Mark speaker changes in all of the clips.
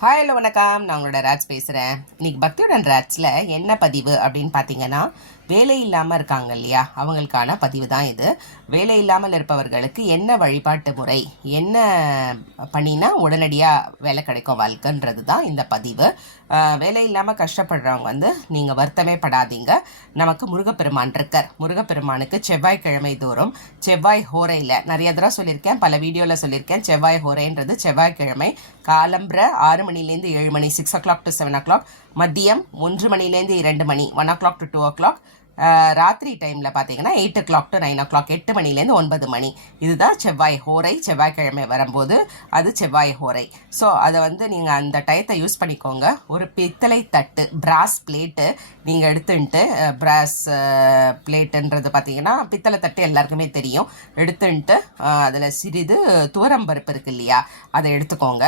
Speaker 1: Hi hello வணக்கம். நான் உங்களோட ராஜ் பேசுகிறேன் இன்னைக்கு பக்தியுடன் ராஜ்ஸில் என்ன பதிவு அப்படின்னு பார்த்தீங்கன்னா வேலை இல்லாமல் இருக்காங்க இல்லையா? அவங்களுக்கான பதிவு தான் இது. வேலை இல்லாமல் இருப்பவர்களுக்கு என்ன வழிபாட்டு முறை என்ன பண்ணினா உடனடியாக வேலை கிடைக்கும் வாழ்க்கைன்றது தான் இந்த பதிவு. வேலை இல்லாமல் கஷ்டப்படுறவங்க வந்து நீங்கள் வருத்தமே படாதீங்க. நமக்கு முருகப்பெருமான் இருக்கார். முருகப்பெருமானுக்கு செவ்வாய்க்கிழமை தோறும் செவ்வாய் ஹோரையில் நிறைய தடவை சொல்லியிருக்கேன் பல வீடியோவில் சொல்லியிருக்கேன் செவ்வாய் ஹோரைன்றது செவ்வாய்க்கிழமை காலம்புற ஆறு மணிலேருந்து ஏழு மணி six o'clock to seven o'clock மதியம் ஒன்று மணிலேருந்து இரண்டு மணி one o'clock to two o'clock ராத்திரி டைமில் பார்த்தீங்கன்னா eight o'clock to nine o'clock எட்டு மணிலேருந்து ஒன்பது மணி. இதுதான் செவ்வாய் ஹோரை செவ்வாய்க்கிழமை வரும்போது அது செவ்வாய் ஹோரை. ஸோ அதை வந்து நீங்கள் அந்த டயத்தை யூஸ் பண்ணிக்கோங்க. ஒரு பித்தளை தட்டு பிராஸ் பிளேட்டு நீங்கள் எடுத்துன்ட்டு பிராஸ் பிளேட்டுன்றது பார்த்தீங்கன்னா பித்தளை தட்டு எல்லாருக்குமே தெரியும். எடுத்துன்ட்டு அதில் சிறிது துவரம்பருப்பு இருக்கு இல்லையா அதை எடுத்துக்கோங்க.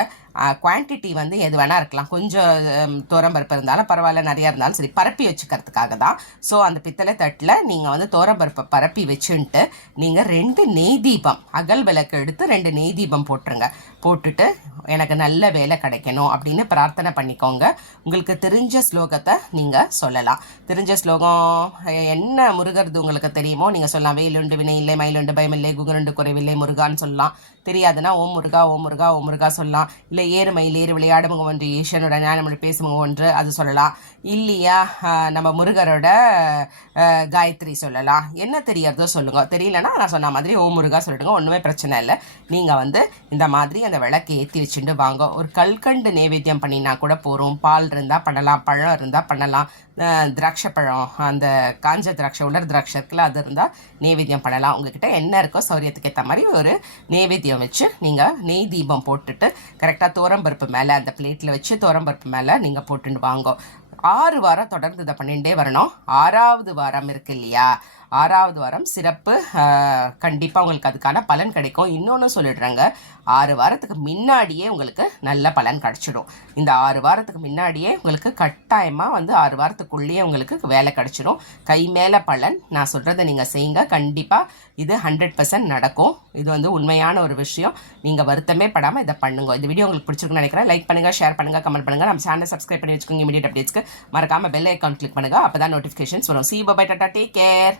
Speaker 1: குவான்டிட்டி வந்து எது வேணால் இருக்கலாம். கொஞ்சம் தோரம்பருப்பு இருந்தாலும் பரவாயில்ல நிறையா இருந்தாலும் சரி பரப்பி வச்சுக்கிறதுக்காக தான். ஸோ அந்த பித்தளை தட்டில் நீங்கள் வந்து தோரம்பருப்பை பரப்பி வச்சுன்ட்டு நீங்கள் ரெண்டு நெய் தீபம் அகல் விளக்கு எடுத்து ரெண்டு நெய் தீபம் போட்டுருங்க. போட்டுட்டு எனக்கு நல்ல வேலை கிடைக்கணும் அப்படின்னு பிரார்த்தனை பண்ணிக்கோங்க. உங்களுக்கு தெரிஞ்ச ஸ்லோகத்தை நீங்கள் சொல்லலாம். தெரிஞ்ச ஸ்லோகம் என்ன முருகிறது உங்களுக்கு தெரியுமோ நீங்கள் சொல்லலாம். வெயிலுண்டு வினை இல்லை மயிலுண்டு பயமில்லை குகருண்டு குறைவில்லை முருகான்னு சொல்லலாம். தெரியாதுன்னா ஓம் முருகா ஓம் முருகா ஓம் முருகா சொல்லலாம். இல்லை ஏறு மயில் ஏறு விளையாடு முகம் ஒன்று ஈஸ்வனோட ஞானமொழி பேசும் முகம் ஒன்று அது சொல்லலாம். இல்லையா? நம்ம முருகரோட காயத்ரி சொல்லலாம். என்ன தெரியறதோ சொல்லுங்கள் தெரியலன்னா நான் சொன்ன மாதிரி ஓ முருகா சொல்லிடுங்க. ஒன்றுமே பிரச்சனை இல்லை. நீங்கள் வந்து இந்த மாதிரி அந்த விளக்கு ஏற்றி வச்சுட்டு வாங்க. ஒரு கல்கண்டு நைவேத்தியம் பண்ணினா கூட போகிறோம் பால் இருந்தால் பண்ணலாம் பழம் இருந்தால் பண்ணலாம். திராட்சை பழம் அந்த காஞ்ச திராட்சை உலர் திராட்சை இருக்குல்ல அது இருந்தால் நைவேத்தியம் பண்ணலாம். உங்ககிட்ட என்ன இருக்கோ சௌரியத்துக்கு ஏற்ற மாதிரி ஒரு நைவேத்தியம் வச்சு நீங்கள் நெய் தீபம் போட்டுட்டு கரெக்டாக தோரம்பருப்பு மேலே அந்த பிளேட்டில் வச்சு தோரம்பருப்பு மேலே நீங்கள் போட்டுன்னு வாங்க. ஆறு வாரம் தொடர்ந்து இதை பண்ணிகிட்டே வரணும். ஆறாவது வாரம் இருக்கு இல்லையா? ஆறாவது வாரம் சிறப்பு. கண்டிப்பாக உங்களுக்கு அதுக்கான பலன் கிடைக்கும். இன்னொன்று சொல்லிடுறேங்க. ஆறு வாரத்துக்கு முன்னாடியே உங்களுக்கு நல்ல பலன் கிடச்சிடும். இந்த ஆறு வாரத்துக்கு முன்னாடியே உங்களுக்கு கட்டாயமாக வந்து ஆறு வாரத்துக்குள்ளேயே உங்களுக்கு வேலை கிடச்சிடும். கை மேலே பலன் நான் சொல்கிறத நீங்கள் செய்யுங்க. கண்டிப்பாக இது ஹண்ட்ரட் பர்சன்ட் நடக்கும். இது வந்து உண்மையான ஒரு விஷயம். நீங்கள் வருத்தமே படாமல் இதை பண்ணுங்க. இந்த வீடியோ உங்களுக்கு பிடிச்சிருக்குன்னு நினைக்கிறேன். லைக் பண்ணுங்கள் ஷேர் பண்ணுங்கள் கமெண்ட் பண்ணுங்கள் நம்ம சேனலை சப்ஸ்கிரைப் பண்ணி வச்சுக்கோங்க. இமீடியட் அப்டேட்ஸ்க்கு மறக்காமல் பெல் ஐக்கான் கிளிக் பண்ணுங்கள் அப்போ தான் நோட்டிஃபிகேஷன்ஸ் வரும் see bye bye tata take care